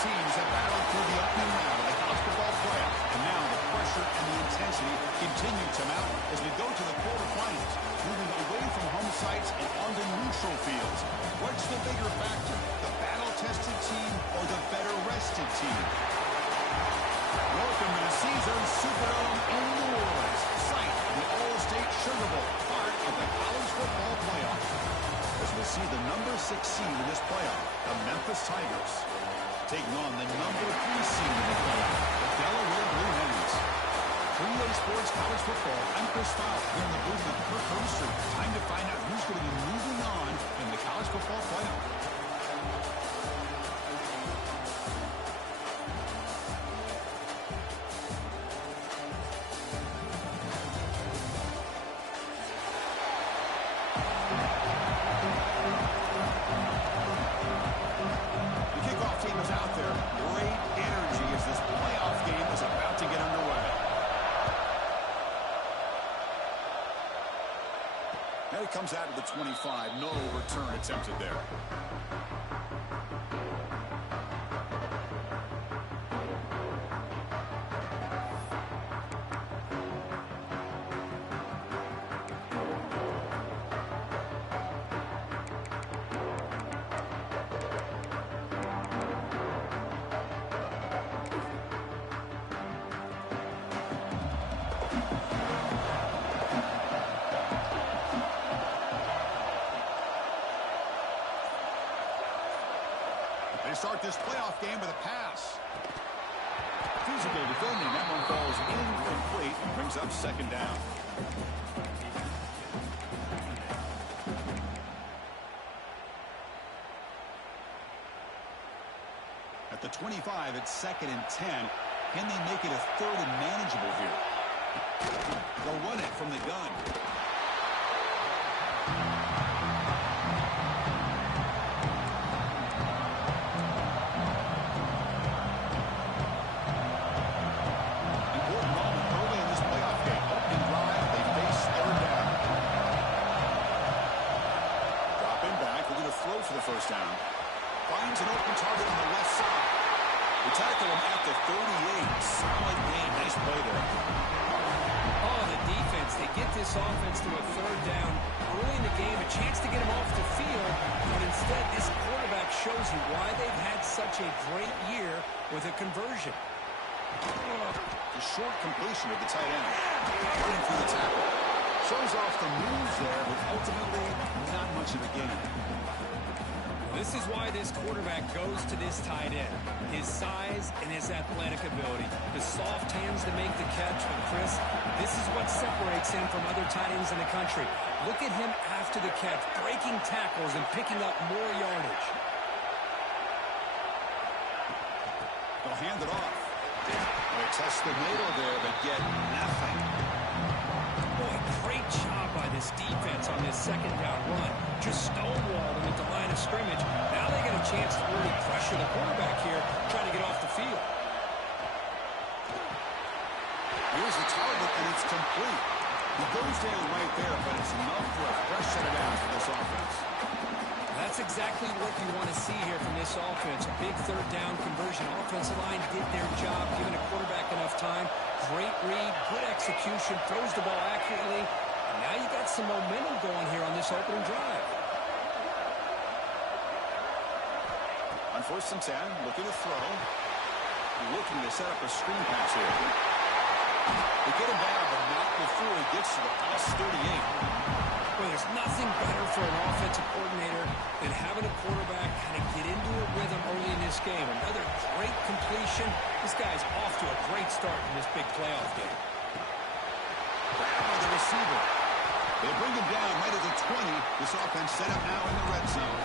teams have battled through the opening round of the college football playoff, and now the pressure and the intensity continue to mount as we go to the quarterfinals, moving away from home sites and onto neutral fields. What's the bigger factor, the battle-tested team or the better-rested team? Welcome to the Caesars Superdome in New Orleans, site of the All-State Sugar Bowl, part of the college football playoff. As we see the number 6 seed in this playoff, the Memphis Tigers, taking on the number 3 seed in the playoff, the Delaware Blue Hens. 3A Sports College Football, I'm Chris Fowl, here in the booth with Kirk Herbstreit. Time to find out who's going to be moving on in the college football playoff. Comes out of the 25. No return attempted there. They start this playoff game with a pass. Physical defending. That one falls incomplete and brings up second down. At the 25, it's 2nd and 10. Can they make it a 3rd and manageable here? They'll run it from the gun. First down. Finds an open target on the left side. We tackle him at the 38. Solid game. Nice play there. Oh, the defense. They get this offense to a 3rd down early in the game. A chance to get him off the field. But instead, this quarterback shows you why they've had such a great year with a conversion. The short completion of the tight end. Running through the tackle. Shows off the moves there, but ultimately not much of a gain. This is why this quarterback goes to this tight end. His size and his athletic ability. The soft hands to make the catch. But Chris, this is what separates him from other tight ends in the country. Look at him after the catch, breaking tackles and picking up more yardage. They'll hand it off. They test the middle there, but get nothing. Boy, great job by this defense on this 2nd down run. Just stonewalled him at the line of scrimmage. Now they get a chance to really pressure the quarterback here, trying to get off the field. Here's the target, and it's complete. He goes down right there, but it's enough for a fresh set of downs for this offense. That's exactly what you want to see here from this offense. A big 3rd down conversion. Offensive line did their job, giving a quarterback enough time. Great read, good execution, throws the ball accurately. And now you got some momentum going here on this opening drive. On 1st and 10, looking to throw. Looking to set up a screen pass here. They get him down, but not before he gets to the plus 38. Well, there's nothing better for an offensive coordinator than having a quarterback kind of get into a rhythm early in this game. Another great completion. This guy's off to a great start in this big playoff game. Grab by the receiver. They bring him down right at the 20. This offense set up now in the red zone.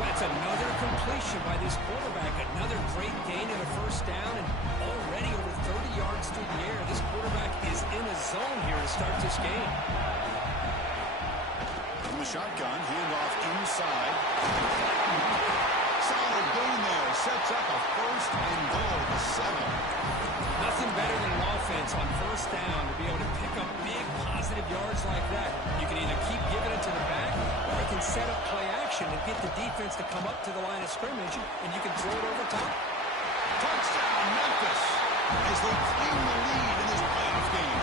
That's another completion by this quarterback. Another great gain in the 1st down, and already over 30 yards through the air. This quarterback is in a zone here to start this game. From the shotgun, handoff inside. Solid gain there. Sets up a 1st and goal to 7. Nothing better than an offense on 1st down to be able to pick up big positive yards like that. You can either keep giving it to the back, or you can set up play action and get the defense to come up to the line of scrimmage, and you can throw it over top. Touchdown, Memphis, as they claim the lead in this playoff game.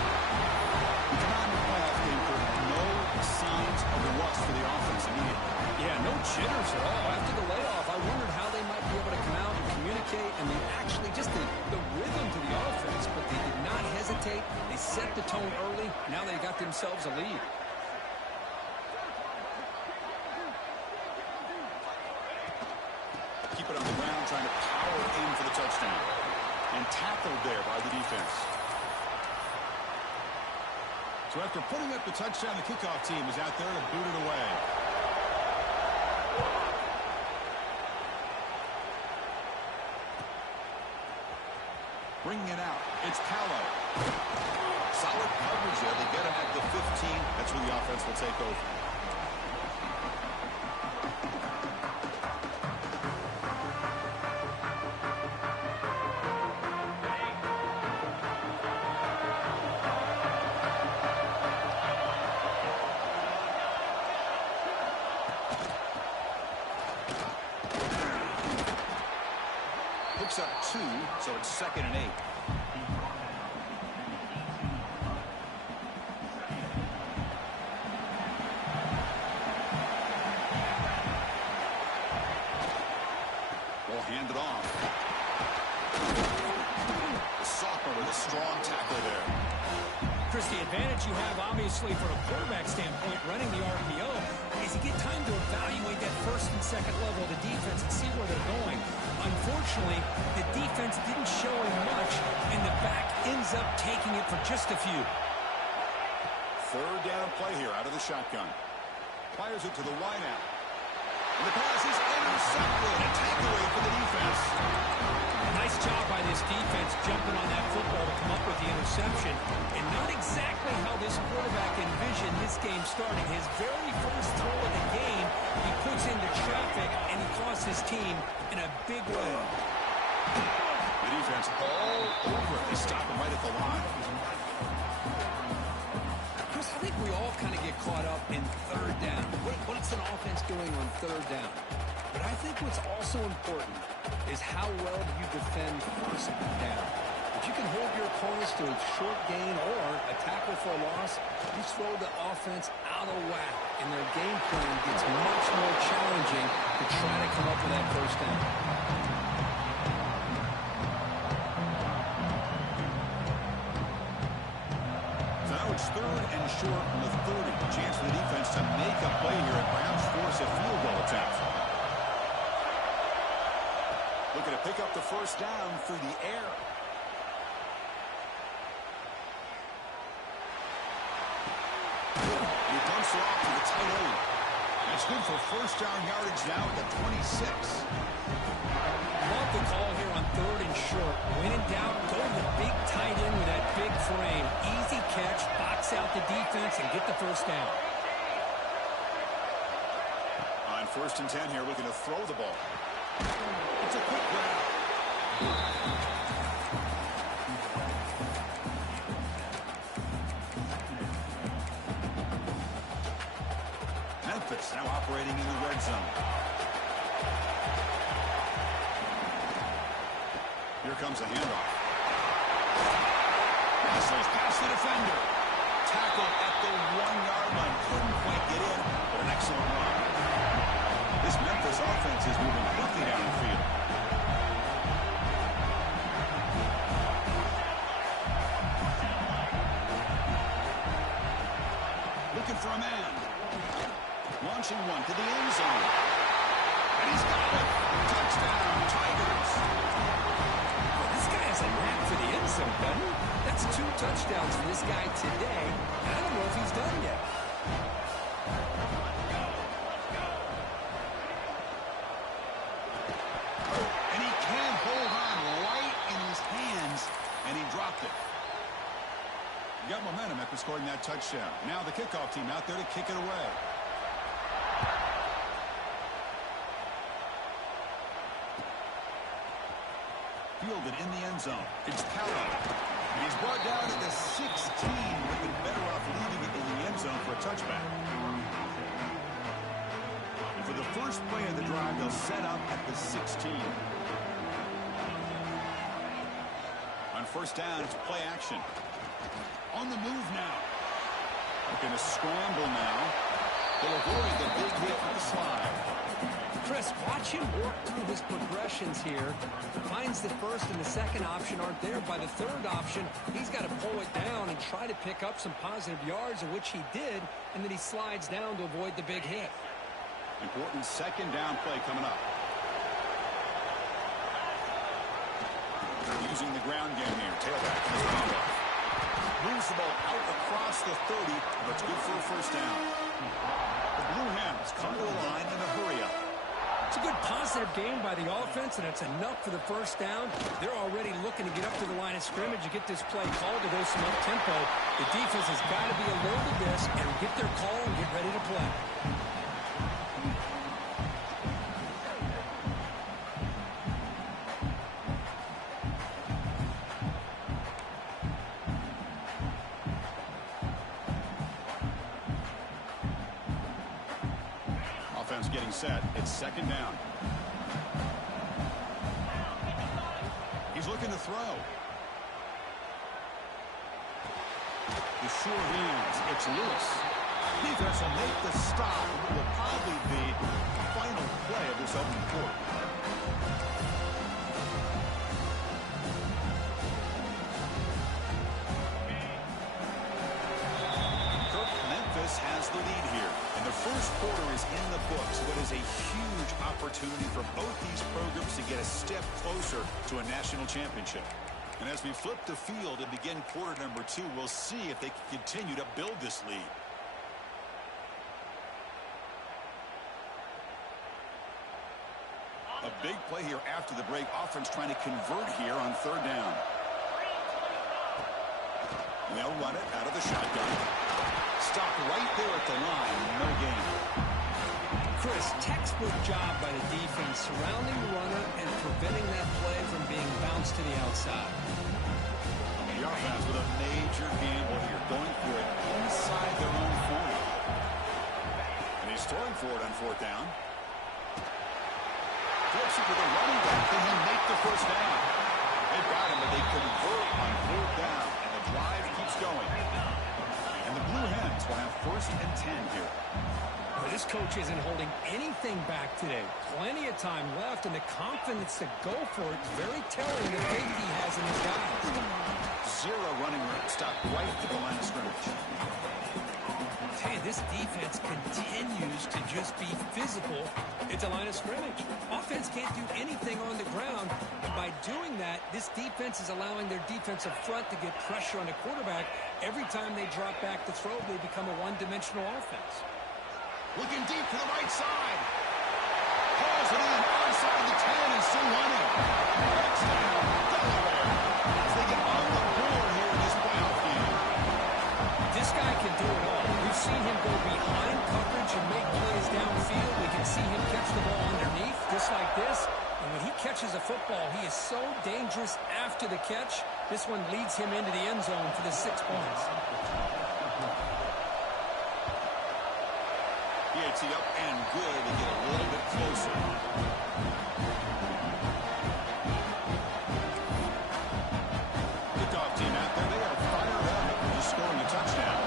We come out in the playoff game for no signs of rust for the offense immediately. Yeah, no jitters at all. After the layoff, I wondered how they might be able to come out and communicate and then actually just the rhythm to the offense, but they did not hesitate. They set the tone early. Now they got themselves a lead. Keep it on the ground, trying to power in for the touchdown. And tackled there by the defense. So after putting up the touchdown, the kickoff team is out there to boot it away. Bringing it out, it's Paolo. Solid coverage there. They get him at the 15. That's where the offense will take over. Picks up 2, so it's 2nd and 8. Ball handed off. The sophomore with a strong tackle there. Chris, the advantage you have, obviously, from a quarterback standpoint, running the RPO, is you get time to evaluate that first and second level of the defense and see where they're going. Unfortunately, the defense didn't show him much, and the back ends up taking it for just a few. 3rd down play here out of the shotgun. Fires it to the wideout. And the pass is intercepted. A takeaway for the defense. Nice job by this defense jumping on that football to come up with the interception. And not exactly how this quarterback envisioned this game starting. His very first throw of the game, he puts into traffic, and he costs his team in a big way. The defense all over it. They stop him right at the line. Chris, I think we all kind of get caught up in 3rd down. What's an offense doing on 3rd down? But I think what's also important is how well do you defend 1st down. If you can hold your opponents to a short gain or a tackle for a loss, you throw the offense out of whack, and their game plan gets much more challenging to try to come up with that 1st down. So now it's 3rd and short from the 30. Chance for the defense to make a play here and perhaps force a field goal attempt. Looking to pick up the 1st down through the air. He dumps it off to the tight end. That's good for 1st down yardage now at the 26. Love the call here on 3rd and short. When in doubt, go to the big tight end with that big frame. Easy catch, box out the defense, and get the 1st down. On 1st and 10 here, looking to throw the ball. It's a quick grab. Memphis now operating in the red zone. Here comes a handoff. Whistles past the defender. Tackle at the 1-yard line. Couldn't quite get in, but an excellent run. This Memphis offense is moving quickly down the field. Looking for a man. Launching one to the end zone. And he's got it. Touchdown, Tigers. Well, this guy has a knack for the end zone, doesn't he? That's 2 touchdowns for this guy today. I don't know if he's done yet. And he can hold on right in his hands, and he dropped it. You got momentum after scoring that touchdown. Now the kickoff team out there to kick it away. Fielded in the end zone. It's Paolo. He's brought down to the 16. Would have been better off leaving it in the end zone for a touchback. And for the first play of the drive, they'll set up at the 16. first down, it's play action. On the move now. Looking to scramble now. They'll avoid the big hit with the slide. Chris, watch him work through his progressions here. Finds the first and the second option aren't there. By the third option, he's got to pull it down and try to pick up some positive yards, of which he did, and then he slides down to avoid the big hit. Important second down play coming up. Using the ground game here. Tailback in his handoff. Moves the ball out across the 30, but it's good for a first down. The Blue Hens come to the line in a hurry up. It's a good positive game by the offense, and it's enough for the first down. They're already looking to get up to the line of scrimmage and get this play called to go some up-tempo. The defense has got to be alert to this and get their call and get ready to play. Getting set. It's second down. He's looking to throw. The sure hands. It's Lewis. Defense will make the stop. It will probably be the final play of this opening quarter. Memphis has the lead here. And the first quarter is in the books. What is a huge opportunity for both these programs to get a step closer to a national championship. And as we flip the field and begin quarter number 2, we'll see if they can continue to build this lead. A big play here after the break. Offense trying to convert here on third down. They'll run it out of the shotgun. Stop right there at the line. No gain. Chris, textbook job by the defense surrounding the runner and preventing that play from being bounced to the outside. The offense with a major gamble here, going for it inside their own 40. And he's throwing for it on fourth down. Flips it to the running back. Can he make the first down? They got him, but they convert on fourth down. And the drive keeps going. And the Blue Hens will have first and 10 here. Well, this coach isn't holding anything back today. Plenty of time left, and the confidence to go for it is very telling the faith he has in his guys. Zero running room. Stop right at the line of scrimmage. Hey, this defense continues to just be physical at the line of scrimmage. Offense can't do anything on the ground, and by doing that, this defense is allowing their defensive front to get pressure on the quarterback. Every time they drop back to throw, they become a one-dimensional offense. Looking deep to the right side. Pulls it in onside the 10 and still running. Touchdown, Delaware. As they get on the board here in this playoff game. This guy can do it all. We've seen him go behind coverage and make plays downfield. We can see him catch the ball underneath, just like this. And when he catches a football, he is so dangerous after the catch. This one leads him into the end zone for the 6 points. He hits it up and good to get a little bit closer. Kickoff team out there. They are fired up after just scoring a touchdown.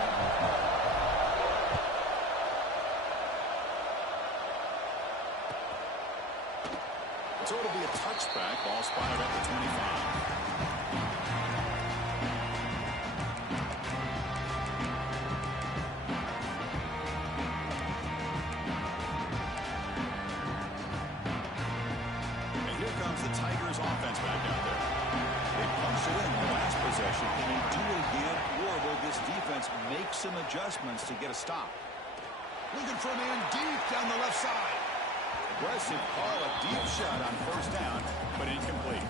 So it'll be a touchback. Ball spotted at the 25. Offense back out there. They punched it in the last possession. Can they do it again? Or will this defense make some adjustments to get a stop? Looking for a man deep down the left side. Aggressive call, a deep shot on first down, but incomplete.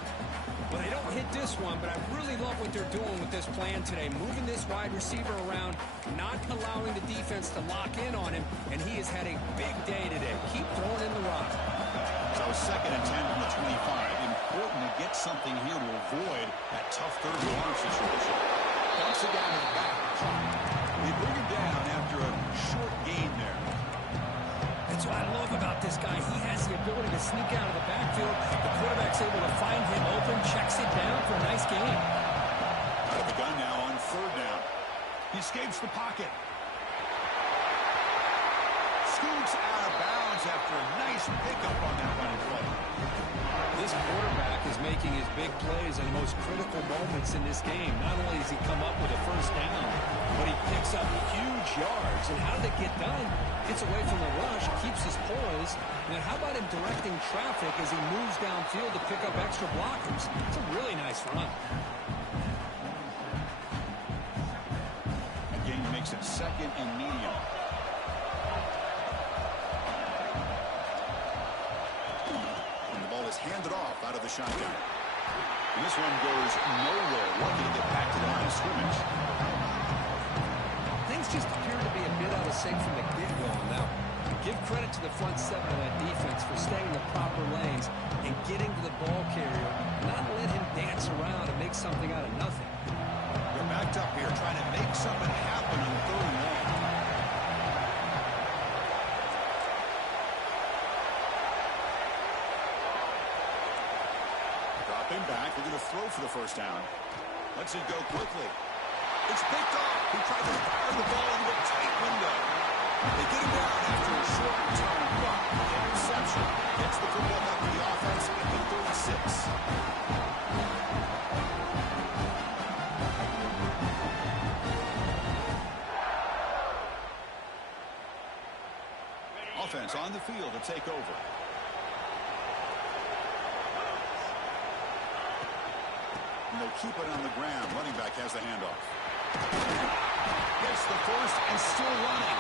Well, they don't hit this one, but I really love what they're doing with this plan today. Moving this wide receiver around, not allowing the defense to lock in on him, and he has had a big day today. Keep throwing in the rock. So second and 10 from the 25. Important to get something here to avoid that tough third and long situation. Dumps it down to the back. They bring him down after a short gain there. That's what I love about this guy. He has the ability to sneak out of the backfield. The quarterback's able to find him open, checks it down for a nice gain. escapes the pocket. Scoots out of bounds after a nice pickup on that running play. This quarterback is making his big plays in the most critical moments in this game. Not only does he come up with a first down, but he picks up huge yards. And how did it get done? Gets away from the rush, keeps his poise. And then how about him directing traffic as he moves downfield to pick up extra blockers? It's a really nice run. Again, makes it second and medium. Is handed off out of the shotgun. And this one goes nowhere. Lucky to get back to the line of scrimmage. Things just appear to be a bit out of sync from the get-go on that one. Give credit to the front seven of that defense for staying in the proper lanes and getting to the ball carrier, not let him dance around and make something out of nothing. They're backed up here trying to make something happen on third and long. Back. They're going to throw for the first down. Lets it go quickly. It's picked off. He tried to fire the ball into a tight window. They get him down after a short return, but the interception gets the football back to the offense at the 36. Offense on the field to take over. And they'll keep it on the ground. Running back has the handoff. Gets the first and still running.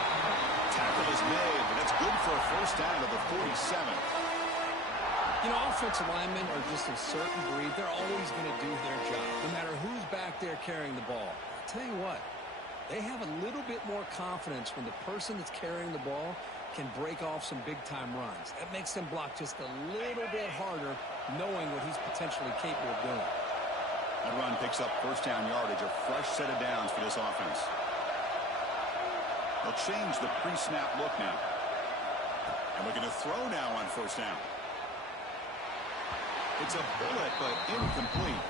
Tackle is made, but that's good for a first down to the 47. You know, offensive linemen are just a certain breed. They're always going to do their job, no matter who's back there carrying the ball. I'll tell you what, they have a little bit more confidence when the person that's carrying the ball can break off some big-time runs. That makes them block just a little bit harder, knowing what he's potentially capable of doing. That run picks up first down yardage, a fresh set of downs for this offense. They'll change the pre-snap look now. And we're going to throw now on first down. It's a bullet, but incomplete.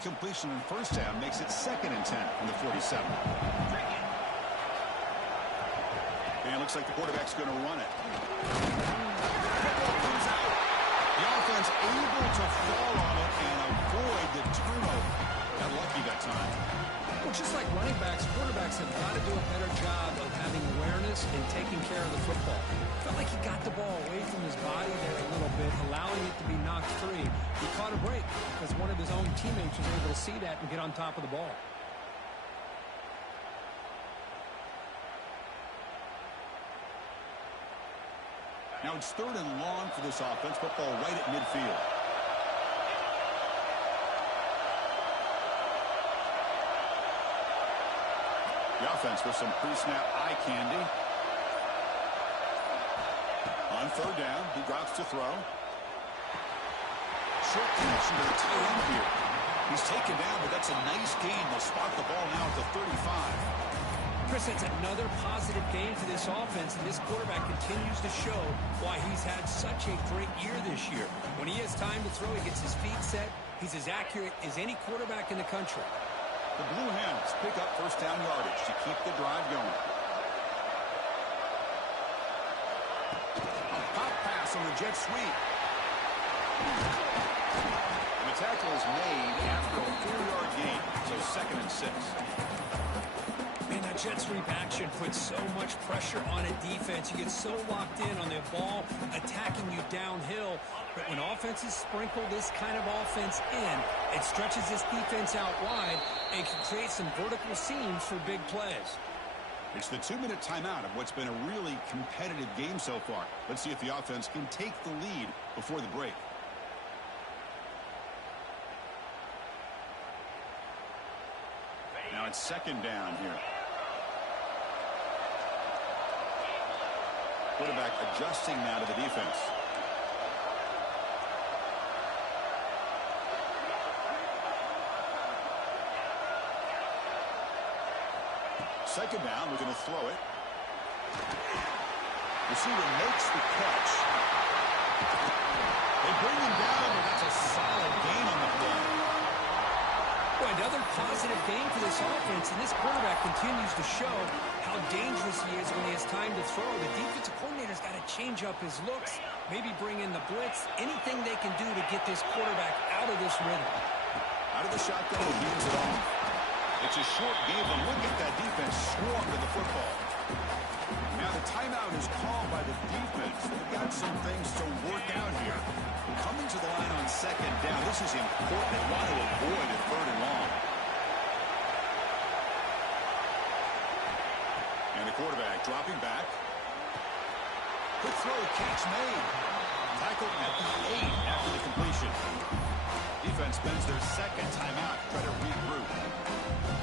Completion in first down makes it second and 10 from the 47. And it looks like the quarterback's going to run it. Football comes out. The offense able to fall on it and avoid the turnover. Got lucky that time. Well, just like running backs, quarterbacks have got to do a better job of having awareness and taking care of the football. Felt like he got the ball away from his body there a little bit, allowing it to be knocked free. He caught a break because one of his own teammates was able to see that and get on top of the ball. Now it's third and long for this offense. Football right at midfield. The offense with some pre-snap eye candy. On third down, he drops to throw. Short connection to the tight end here. He's taken down, but that's a nice gain. They'll spot the ball now at the 35. Chris, that's another positive game for this offense, and this quarterback continues to show why he's had such a great year this year. When he has time to throw, he gets his feet set. He's as accurate as any quarterback in the country. The Blue Hens pick up first down yardage to keep the drive going. A pop pass on the jet sweep. And the tackle is made after a 4-yard gain, so second and 6. Man, that jet sweep action puts so much pressure on a defense. You get so locked in on the ball attacking you downhill. But when offenses sprinkle this kind of offense in, it stretches this defense out wide and can create some vertical seams for big plays. It's the 2-minute timeout of what's been a really competitive game so far. Let's see if the offense can take the lead before the break. Now it's second down here. Quarterback adjusting now to the defense. second down, we're going to throw it. Receiver makes the catch. They bring him down, but that's a solid gain on the play. Boy, another positive gain for this offense, and this quarterback continues to show how dangerous he is when he has time to throw. The defensive coordinator's got to change up his looks, maybe bring in the blitz, anything they can do to get this quarterback out of this rhythm. Out of the shotgun, he hands it off. It's a short game, but look at that defense swarm to the football. Now the timeout is called by the defense. They've got some things to work out here. Coming to the line on second down, this is important. They want to avoid a third and long. And the quarterback dropping back. Good throw, catch made. Tackled at the 8 after the completion. Defense spends their second timeout to try to regroup.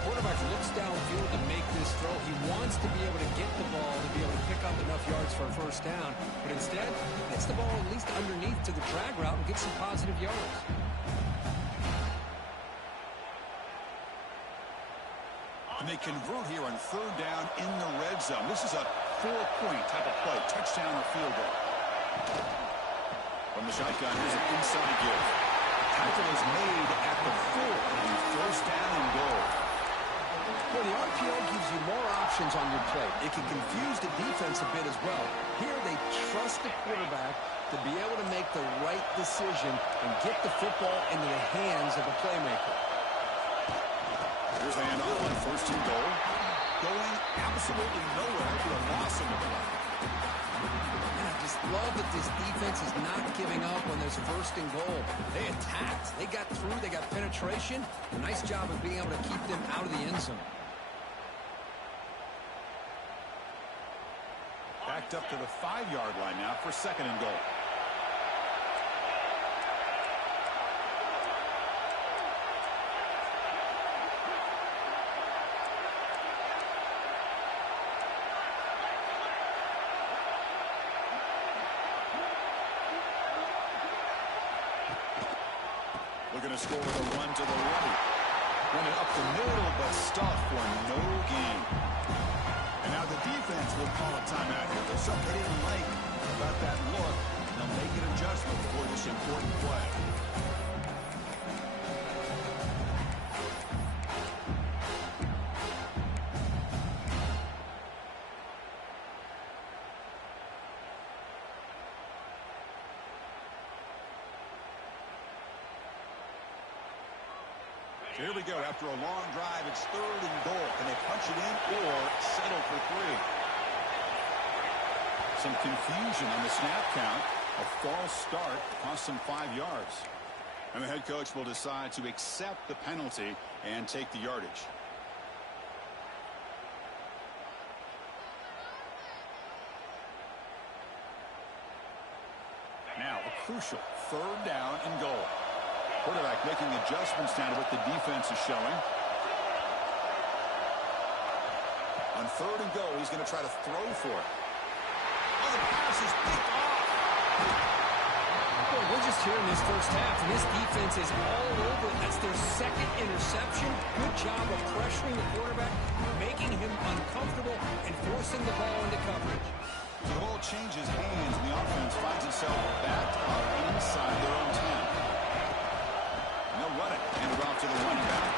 Quarterback looks downfield to make this throw. He wants to be able to get the ball to be able to pick up enough yards for a first down, but instead gets the ball at least underneath to the drag route and gets some positive yards. And they convert here on third down in the red zone. This is a 4-point type of play, touchdown or field goal. From the shotgun, here's an inside give. Tackle is made at the 4 on first down and goal. Well, the RPO gives you more options on your play. It can confuse the defense a bit as well. Here they trust the quarterback to be able to make the right decision and get the football into the hands of the playmaker. Here's the handoff on first and goal. Going absolutely nowhere for a loss in the play. And I just love that this defense is not giving up on this first and goal. They attacked. They got through. They got penetration. A nice job of being able to keep them out of the end zone. Backed up to the 5-yard line now for second and goal. Looking to score with a run to the right. Running up the middle, but stuffed for no gain. And now the defense will call a timeout here. There's something they didn't like about that look. They'll make an adjustment for this important play. So here we go. After a long drive, it's third and goal. Can they punch it in or settle for 3? Some confusion on the snap count. A false start cost them 5 yards. And the head coach will decide to accept the penalty and take the yardage. Now a crucial third down and goal. Quarterback making adjustments down to what the defense is showing. On third and goal, he's going to try to throw for it. Oh, the pass is picked off. Boy, we're just here in this first half, and this defense is all over. That's their second interception. Good job of pressuring the quarterback, making him uncomfortable, and forcing the ball into coverage. So the ball changes hands, and the offense finds itself backed up inside their own 10. They'll run it. Hand it off to the running back.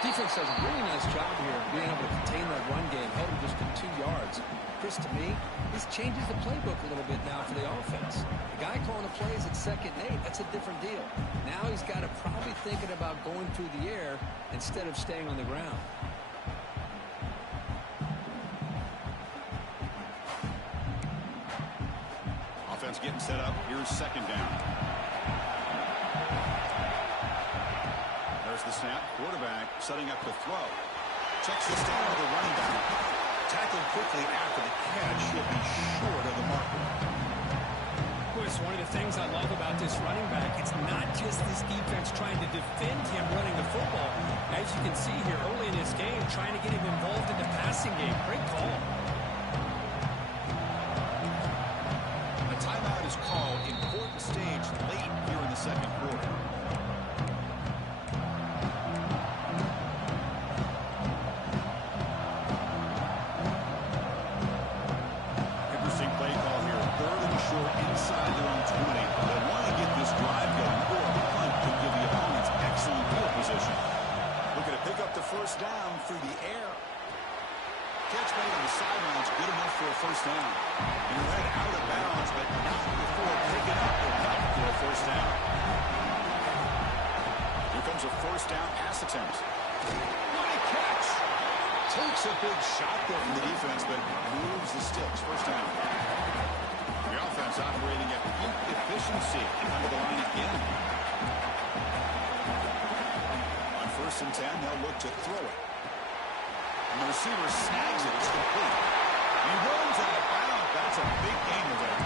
Defense does a really nice job here of being able to contain that run game, held him just to 2 yards. Chris, to me, this changes the playbook a little bit now for the offense. The guy calling the plays at 2nd and 8, that's a different deal. Now he's got to probably thinking about going through the air instead of staying on the ground. Offense getting set up. Here's second down. There's the snap. Quarterback setting up to throw. Checks this down to the running back. Tackled quickly after the catch. He'll be short of the marker. Chris, one of the things I love about this running back, it's not just this defense trying to defend him running the football. As you can see here early in this game, trying to get him involved in the passing game. Great call. A timeout is called. Important stage late here in the second quarter. sidelines good enough for a first down. He read out of bounds, but not before picking up enough for a first down. Here comes a first down pass attempt. What a catch! Takes a big shot there from the defense, but moves the sticks. First down. The offense operating at peak efficiency. Under the line again. On 1st and 10, they'll look to throw it. And the receiver snags it. It's complete. He runs out of bounds. That's a big gain there.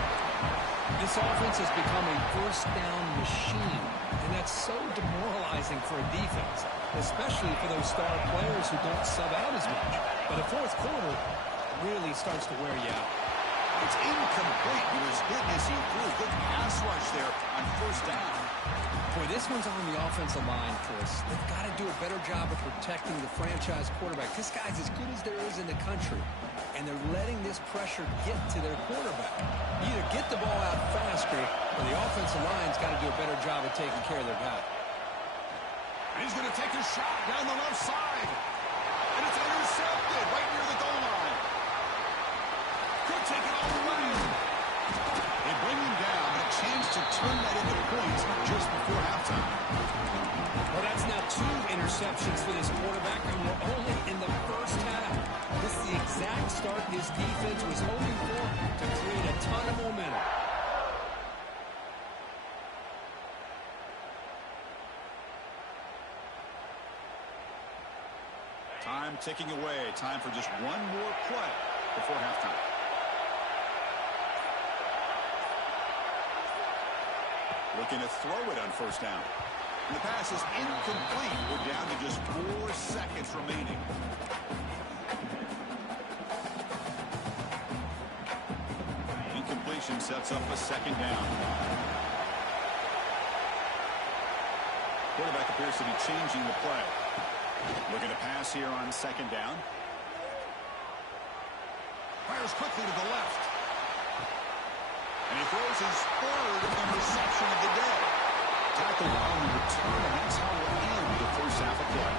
This offense has become a first down machine, and that's so demoralizing for a defense, especially for those star players who don't sub out as much. But a fourth quarter really starts to wear you out. It's incomplete. He was hit as he threw. Good pass rush there on 1st down. Boy, this one's on the offensive line, Chris. They've got to do a better job of protecting the franchise quarterback. This guy's as good as there is in the country, and they're letting this pressure get to their quarterback. You either get the ball out faster, or the offensive line's got to do a better job of taking care of their guy. And he's going to take a shot down the left side. And it's intercepted right near the goal line. Could take it all the way. They bring him down. A chance to turn that into points just before halftime. Well, that's now 2 interceptions for this quarterback, and we're only in the first half. This is the exact start his defense was hoping for to create a ton of momentum. Time ticking away. Time for just one more play before halftime. Looking to throw it on 1st down. And the pass is incomplete. We're down to just 4 seconds remaining. Incompletion sets up a 2nd down. Quarterback appears to be changing the play. Looking to pass here on 2nd down. Fires quickly to the left. And he throws his 3rd interception of the day. Tackle on the return, and that's how we'll end the first half of play.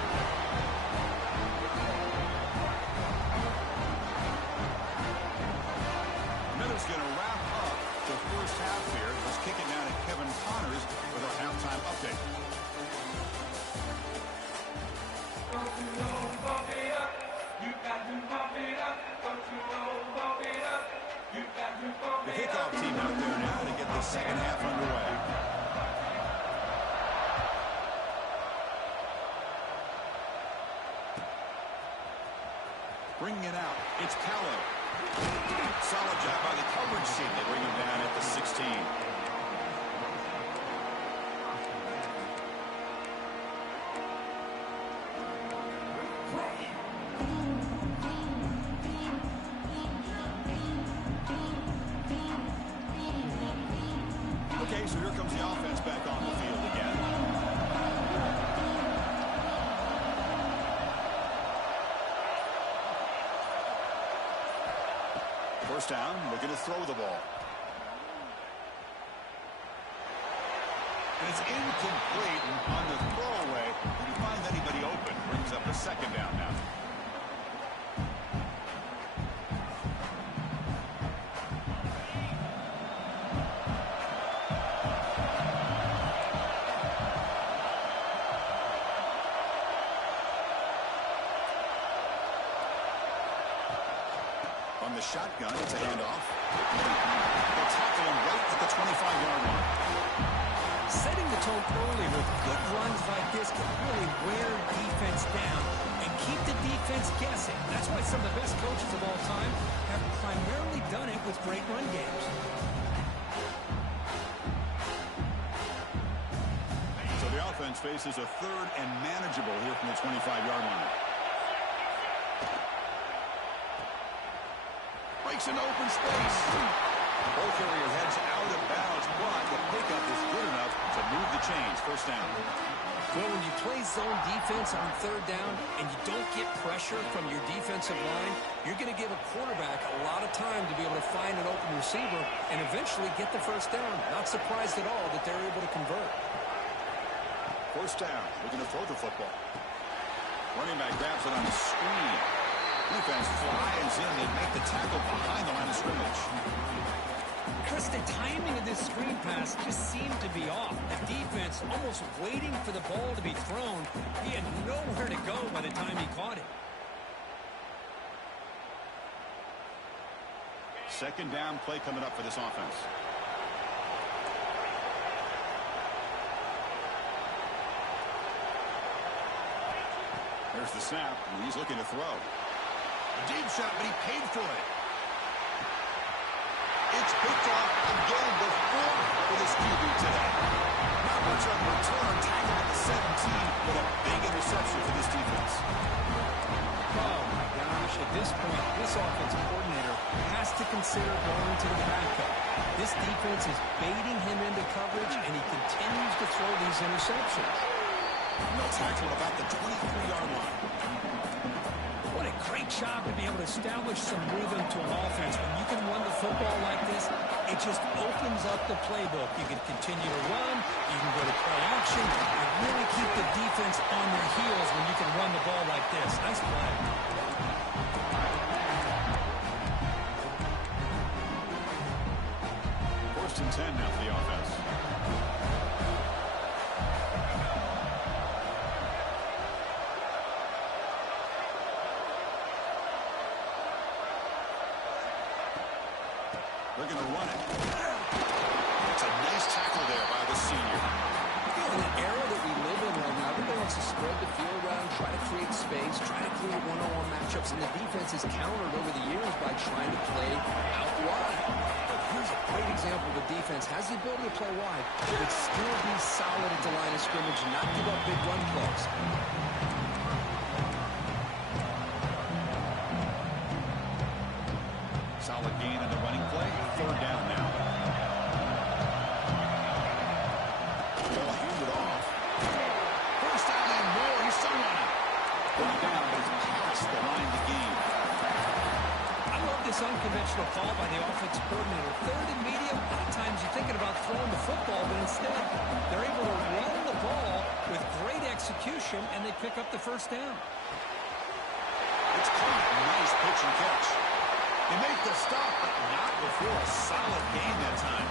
Miller's going to wrap up the first half here. Let's kick it down to Kevin Connors with our halftime update. The kickoff team out there now to get the second half underway. Bringing it out, it's Callow. Solid job by the coverage team. They bring him down at the 16. Okay, so here comes the offense back on the field again. First down, looking to throw the ball. And it's incomplete on the throwaway. Didn't find anybody open. Brings up a 2nd down now. On the shotgun, it's a handoff. They'll tackle him right at the 25-yard line. Setting the tone early with good runs like this can really wear defense down and keep the defense guessing. That's why some of the best coaches of all time have primarily done it with great run games. So the offense faces a 3rd and manageable here from the 25-yard line. Breaks into open space. Ball carrier heads out of bounds, but the pickup is good enough to move the chains. First down. Well, when you play zone defense on 3rd down and you don't get pressure from your defensive line, you're going to give a quarterback a lot of time to be able to find an open receiver and eventually get the first down. Not surprised at all that they're able to convert. First down. Looking to throw the football. Running back grabs it on the screen. Defense flies in. They make the tackle behind the line of scrimmage. Chris, the timing of this screen pass just seemed to be off. The defense almost waiting for the ball to be thrown. He had nowhere to go by the time he caught it. Second down play coming up for this offense. There's the snap, and he's looking to throw. Deep shot, but he paid for it. It's picked off again, the fourth for this QB today. Not much on the return, tackled at the 17, but a big interception for this defense. Oh, my gosh. At this point, this offensive coordinator has to consider going to the backup. This defense is baiting him into coverage, and he continues to throw these interceptions. No tackle about the 23-yard line. What a great job to be able to establish some rhythm to an offense. When you can run the football like this, it just opens up the playbook. You can continue to run, you can go to play action, and really keep the defense on their heels when you can run the ball like this. Nice play. First and 10 now for the offense. They're going to run it. It's a nice tackle there by the senior. In an era that we live in right now, everybody wants to spread the field around, try to create space, try to create one-on-one matchups, and the defense has countered over the years by trying to play out wide. But here's a great example of a defense has the ability to play wide, but still be solid at the line of scrimmage and not give up big run plays. Solid gain in the running play. Third down now. Ball handed off. First down and more. He's still running. Brought down, but he's past the line to gain. I love this unconventional call by the offensive coordinator. Third and medium, a lot of times you're thinking about throwing the football, but instead they're able to run the ball with great execution, and they pick up the first down. It's caught. Nice pitch and catch. They make the stop, but not before a solid gain that time.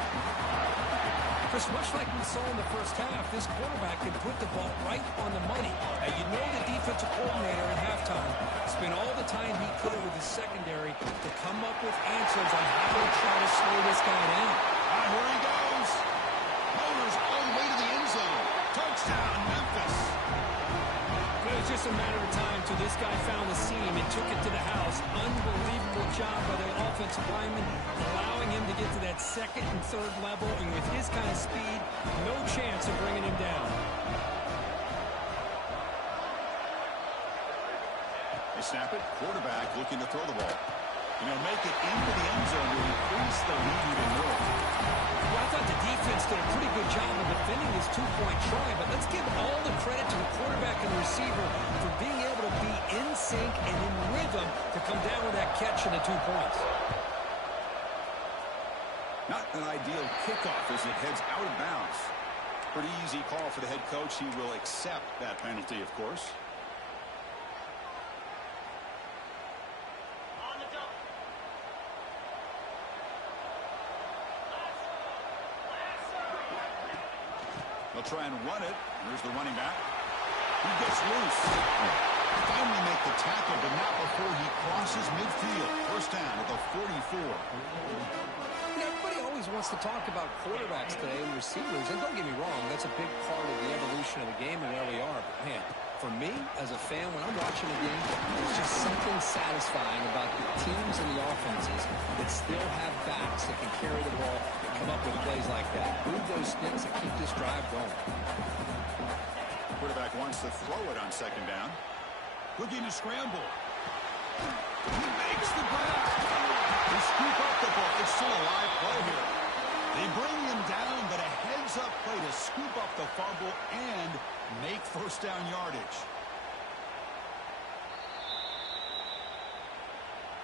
Chris, much like we saw in the first half, this quarterback can put the ball right on the money. And you know the defensive coordinator at halftime spent all the time he could with his secondary to come up with answers on how to try to slow this guy down. Here he goes. Motors all the way to the end zone. Touchdown, Memphis. It was just a matter of time till this guy found the seam and took it to the house. Unbelievable job by the offensive lineman, allowing him to get to that second and third level, and with his kind of speed, no chance of bringing him down. They snap it. Quarterback looking to throw the ball. Make it into the end zone to increase the lead even more. Well, I thought the defense did a pretty good job of defending this two-point try, but let's give all the credit to the quarterback and the receiver for being able to be in sync and in rhythm to come down with that catch and the 2 points. Not an ideal kickoff as it heads out of bounds. Pretty easy call for the head coach. He will accept that penalty, of course. They'll try and run it. Here's the running back. He gets loose. Finally make the tackle, but not before he crosses midfield. First down at the 44. Everybody always wants to talk about quarterbacks today and receivers, and don't get me wrong, that's a big part of the evolution of the game and where we are. But, man, for me, as a fan, when I'm watching a game, there's just something satisfying about the teams and the offenses that still have backs that can carry the ball and come up with plays like that. Move those sticks and keep this drive going. Quarterback wants to throw it on second down. Looking to scramble. He makes the grab. They scoop up the ball. It's still a live play here. They bring him down, but a heads-up play to scoop up the fumble and make first down yardage.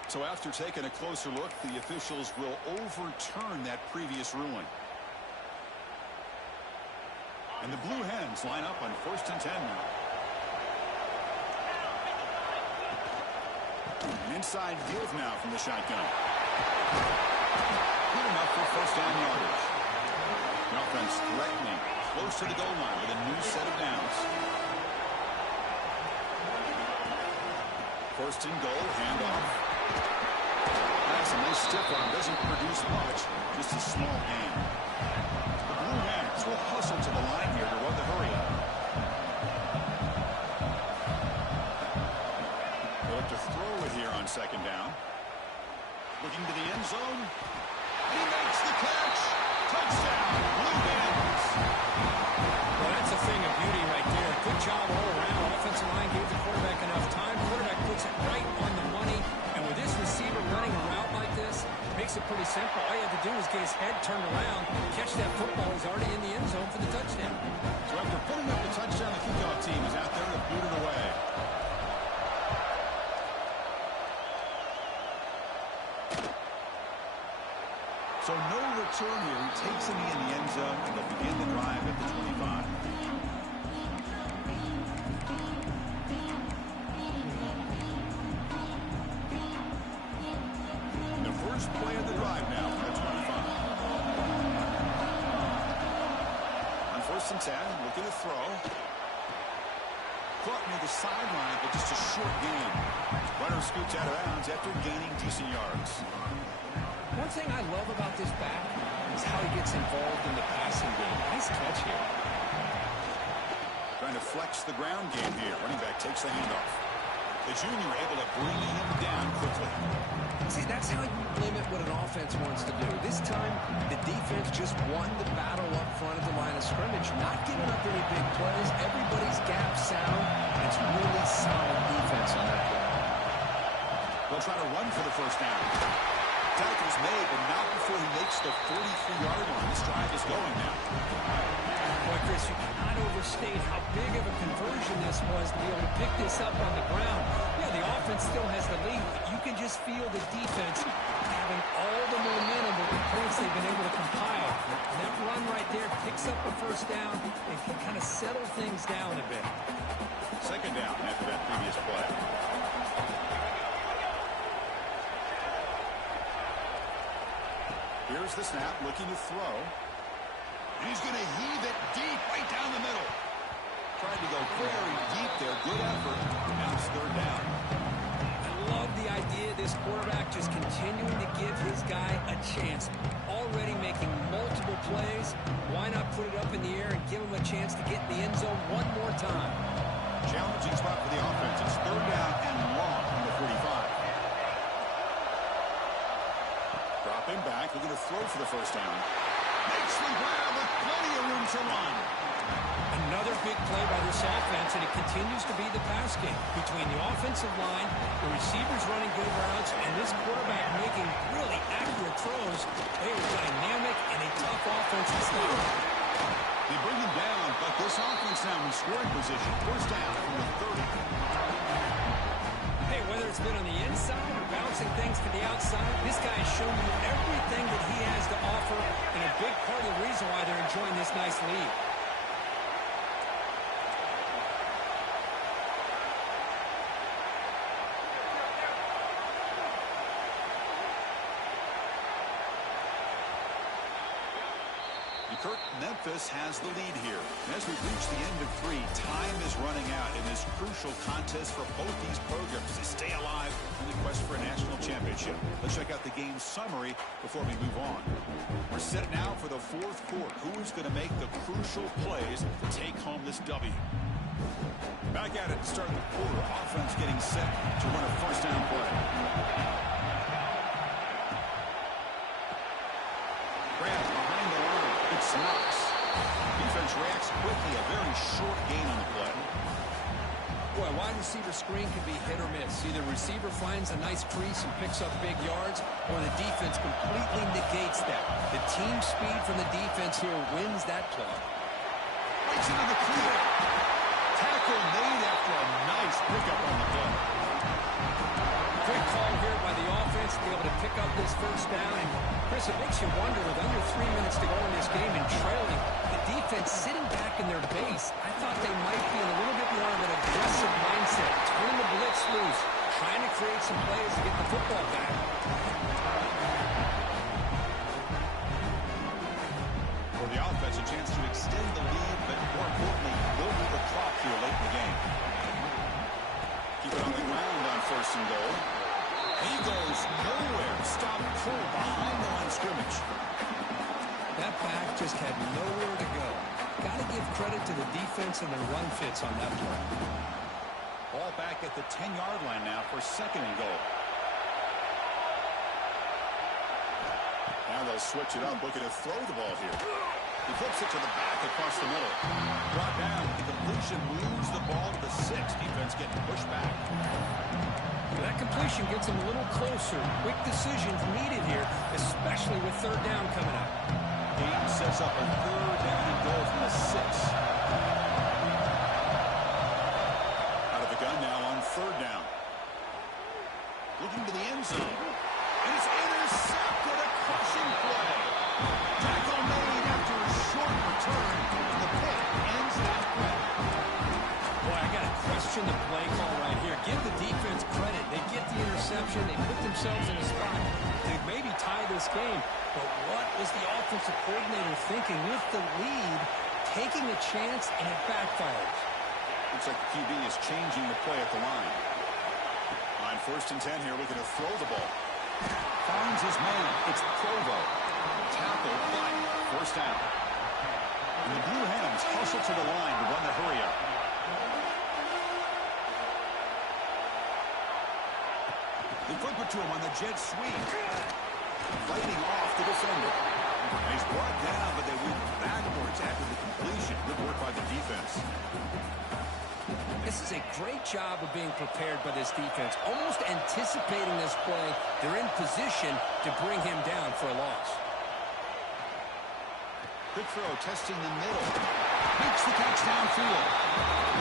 So after taking a closer look, the officials will overturn that previous ruling. And the Blue Hens line up on first and 10 now. Inside field now from the shotgun. Good enough for first down yardage. The offense threatening, close to the goal line with a new set of downs. First and goal, handoff. That's a nice stiff arm. Doesn't produce much, just a small gain. The Blue Hens will hustle to the line here to run the hurry up. They'll have to throw it here on second down. Looking to the end zone. He makes the catch. Touchdown, Blue Hens. Well, that's a thing of beauty right there. Good job all around. Offensive line gave the quarterback enough time. Quarterback puts it right on the money. And with this receiver running a route like this, it makes it pretty simple. All you have to do is get his head turned around, catch that football. He's already in the end zone for the touchdown. So after putting up the touchdown, the kickoff team is out there to boot it away. So no return here. He takes the knee in the end zone, and they'll begin the drive at the 25. The first play of the drive now from the 25. On first and 10, looking to throw. Caught near the sideline, but just a short gain. Runner scoots out of bounds after gaining decent yards. One thing I love about this back is how he gets involved in the passing game. Nice catch here. Trying to flex the ground game here. Running back takes the handoff. The junior able to bring him down quickly. See, that's how you limit what an offense wants to do. This time, the defense just won the battle up front of the line of scrimmage, not giving up any big plays. Everybody's gap sound. It's really solid defense on that play. They'll try to run for the first down. Tackle's made, but not before he makes the 43-yard line. This drive is going now. Boy, Chris, you cannot overstate how big of a conversion this was to be able to pick this up on the ground. Yeah, the offense still has the lead, but you can just feel the defense having all the momentum with the points they've been able to compile. And that run right there picks up a first down and can kind of settle things down a bit. Second down after that previous play. Here's the snap, looking to throw. And he's going to heave it deep, right down the middle. Tried to go very deep there. Good effort. Now it's third down. I love the idea of this quarterback just continuing to give his guy a chance. Already making multiple plays. Why not put it up in the air and give him a chance to get in the end zone one more time? Challenging spot for the offense. It's third down and long from the 45. Dropping back, looking to throw for the first down. Makes the grab with plenty of room to run. Another big play by this offense, and it continues to be the pass game between the offensive line, the receivers running good routes, and this quarterback making really accurate throws. They are dynamic and a tough offense to stop. They bring him down, but this offense now in scoring position. First down from the 30. Hey, whether it's been on the inside or bouncing things to the outside, this guy has shown you everything that he has to offer, and a big part of the reason why they're enjoying this nice lead. Kirk, Memphis has the lead here. And as we've reached the end of 3, time is running out in this crucial contest for both these programs to stay alive in the quest for a national championship. Let's check out the game summary before we move on. We're set now for the fourth quarter. Who is going to make the crucial plays to take home this W? Back at it to start the quarter. Offense getting set to run a first down play. Grant behind the line. It's Knox. Defense reacts quickly. A very short gain on the play. Boy, wide receiver screen can be hit or miss. Either receiver finds a nice crease and picks up big yards, or the defense completely negates that. The team speed from the defense here wins that play. Breaks into the clear. Tackle made after a nice pickup on the play. Great call here by the offense to be able to pick up this first down. And Chris, it makes you wonder, with under 3 minutes to go in this game and trailing, the defense sitting back in their base. I thought they might be in a little bit more of an aggressive mindset, turning the blitz loose, trying to create some plays to get the football back. For the offense, a chance to extend the lead, but more importantly, milk the clock here late in the game. Keep it on the ground on 1st and goal. He goes nowhere. Stop pulled behind the line of scrimmage. That back just had nowhere to go. Got to give credit to the defense and their run fits on that play. Ball back at the 10-yard line now for 2nd and goal. Now they'll switch it up, looking to throw the ball here. He flips it to the back across the middle. Brought down. The completion moves the ball to the 6. Defense getting pushed back. That completion gets him a little closer. Quick decisions needed here, especially with 3rd down coming up. Game sets up a 3rd down and goal from the 6. Out of the gun now on 3rd down. Looking to the end zone. And it's intercepted. A crushing play. Tackle made after a short return. And the pick ends that play. Boy, I got to question the play call right here. Give the defense credit. They get the interception. They put themselves in a spot to maybe tie this game. But what was the offensive coordinator thinking with the lead, taking a chance, and it backfires? Looks like the QB is changing the play at the line. On 1st and 10 here, looking to throw the ball. Finds his man. It's Provo. Tackle, but 1st down. And the Blue Hens hustle to the line to run the hurry up. They flip it to him on the jet sweep. Fighting off the defender. He's brought down, but they went backwards after the completion. Good work by the defense. This is a great job of being prepared by this defense. Almost anticipating this play. They're in position to bring him down for a loss. Quick throw, testing the middle. Makes the catch downfield.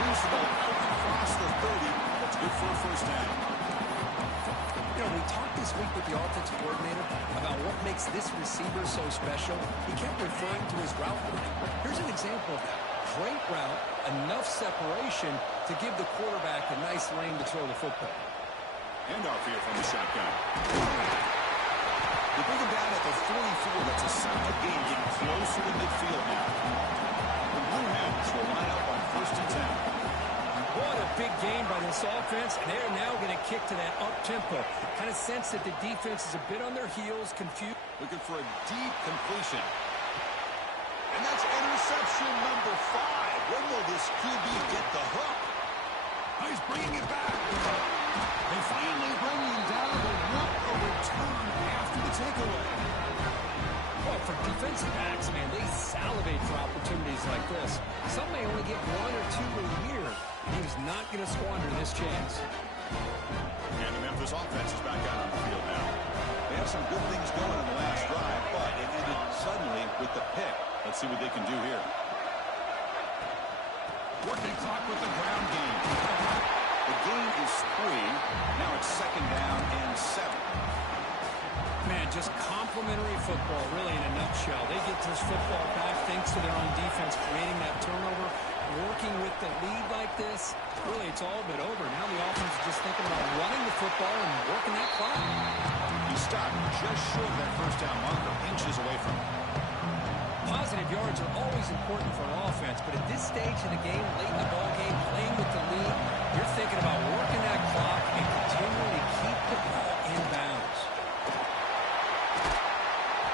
Moves the ball out across the 30. That's good for a 1st down. You know, we talked this week with the offensive coordinator about what makes this receiver so special. He kept referring to his route running. Here's an example of that. Great route, enough separation to give the quarterback a nice lane to throw the football. Handoff here from the shotgun. They bring him down at the 44. That's a solid gain, getting closer to midfield now. The Blue Hens will line up on 1st and 10. What a big game by this offense, and they're now going to kick to that up-tempo. Kind of sense that the defense is a bit on their heels, confused. Looking for a deep completion. And that's interception number 5. When will this QB get the hook? He's bringing it back. They finally bring him down, but what a return after the takeaway. Well, for defensive backs, man, they salivate for opportunities like this. Some may only get 1 or 2 a year. He was not going to squander this chance. And the Memphis offense is back out on the field now. They have some good things going in the last drive, but it ended suddenly with the pick. Let's see what they can do here. Working clock with the ground game. The game is 3. Now it's 2nd down and 7. Man, just complimentary football, really, in a nutshell. They get this football back thanks to their own defense, creating that turnover, working with the lead like this. Really, it's all but over. Now the offense is just thinking about running the football and working that clock. He stopped just short of that 1st down marker, inches away from him. Positive yards are always important for an offense, but at this stage of the game, late in the ball game, playing with the lead, you're thinking about working that clock and continuing to keep the ball in bounds.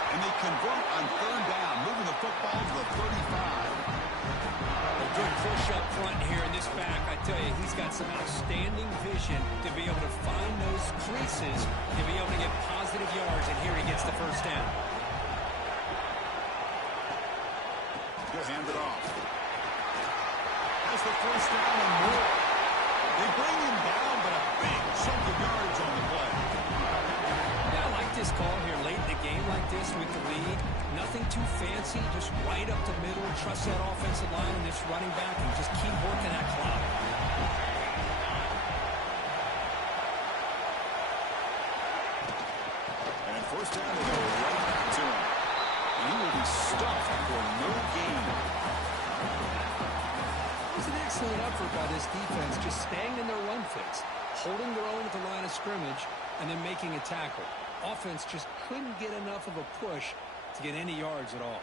And they convert on 3rd down, moving the football to the 35. A good push up front here in this back. I tell you, he's got some outstanding vision to be able to find those creases, to be able to get positive yards, and here he gets the 1st down. He'll hand it off. Has the 1st down and more. They bring him down, but a big chunk of yards on the play. Yeah, I like this call here late in the game like this with the lead. Nothing too fancy, just right up the middle. Trust that offensive line and this running back and just keep working that clock. And in 1st down, they go right back to him. And he will be stuffed for no gain. It was an excellent effort by this defense, just staying in their run fits. holding their own at the line of scrimmage, and then making a tackle. Offense just couldn't get enough of a push to get any yards at all.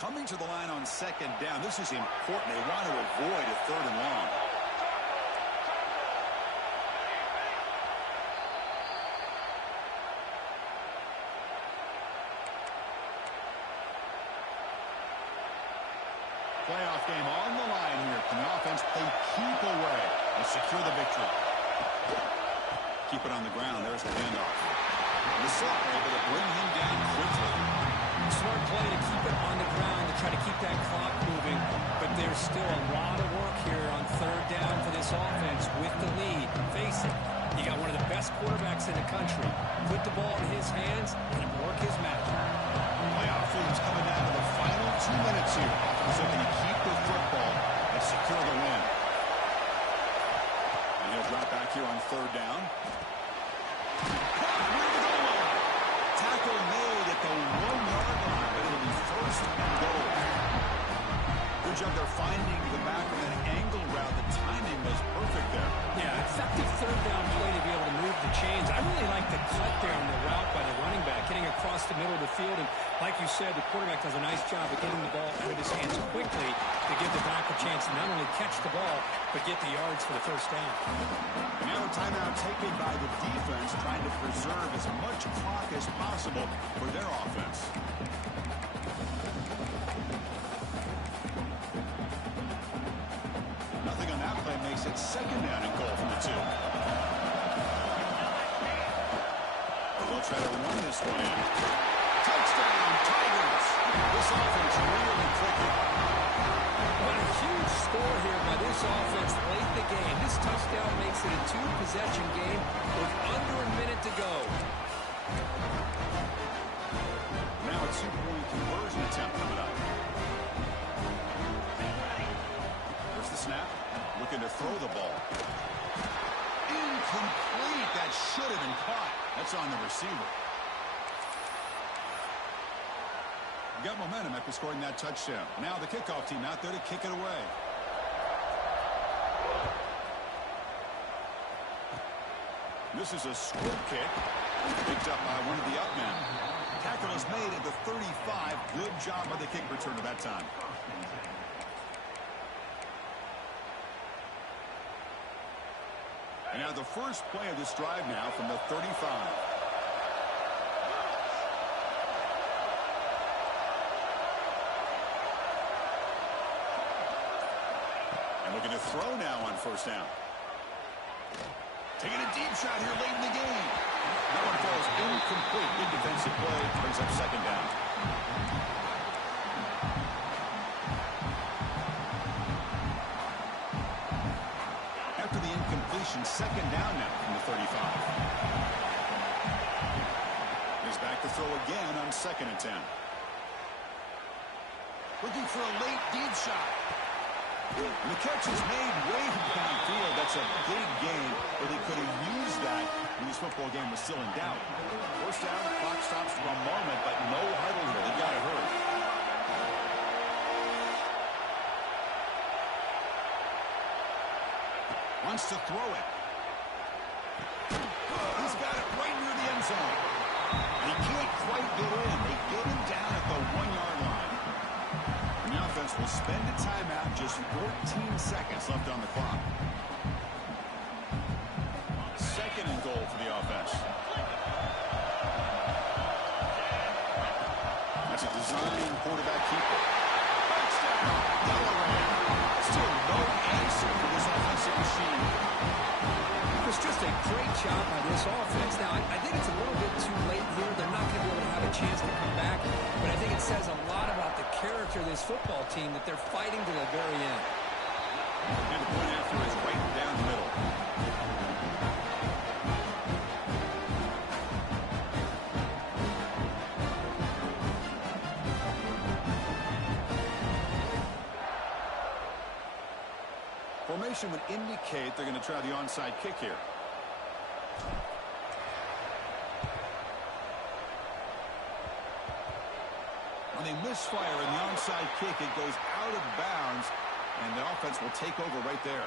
Coming to the line on second down. This is important. They want to avoid a third and long. Playoff game on the line here. Can the offense play keep away and secure the victory? Keep it on the ground. There's the handoff. The slot able to bring him down quickly. Smart play to keep it on the ground to try to keep that clock moving, but there's still a lot of work here on third down for this offense with the lead. Face it, you got one of the best quarterbacks in the country. Put the ball in his hands and work his magic. Playoff foods coming down to the final 2 minutes here. Offense looking to keep the football and secure the win. And he'll drop back here on third down. Tackle made at the 1-yard line, but it'll be first and goal. Good job there finding the back of an angle route. The timing was perfect there. Yeah, effective third down play to be able to move the chains. I really like the cut there on the route by the running back, getting across the middle of the field. And like you said, the quarterback does a nice job of getting the ball out of his hands quickly to give the back a chance to not only catch the ball, but get the yards for the first down. And now a timeout taken by the defense, trying to preserve as much clock as possible for their offense. Nothing on that play makes it second down and goal from the 2. They'll try to run this one in. Touchdown, Tigers! This offense really clicking. What a huge score here by this offense late in the game. This touchdown makes it a 2-possession game with under a minute to go. Now a 2-point conversion attempt coming up. There's the snap. Looking to throw the ball. Incomplete. That should have been caught. That's on the receiver. Got momentum after scoring that touchdown. Now the kickoff team out there to kick it away. This is a squib kick. Picked up by one of the up men. Tackle is made at the 35. Good job by the kick returner that time. And now the first play of this drive now from the 35. Looking to throw now on first down. Taking a deep shot here late in the game. That one falls incomplete. Good defensive play. Brings up second down. After the incompletion, second down now from the 35. He's back to throw again on second and 10. Looking for a late deep shot. And the catch is made way downfield. That's a big gain, but he could have used that when this football game was still in doubt. First down, clock stops for a moment, but no huddle here. They got to hurry. Wants to throw it. He's got it right near the end zone. And he can't quite get in. They get him down at the 1-yard line. The offense will spend a timeout, just 14 seconds left on the clock. Second and goal for the offense. That's a design quarterback keeper. Touchdown, Delaware. Still no answer for this offensive machine. It was just a great job by this offense. Now, I think it's a little bit too late here. They're not going to be able to have a chance to come back, but I think it says a lot about the character of this football team that they're fighting to the very end. And the point after is right down the middle. Formation would indicate they're going to try the onside kick here. When they misfire in the onside kick, it goes out of bounds And the offense will take over right there.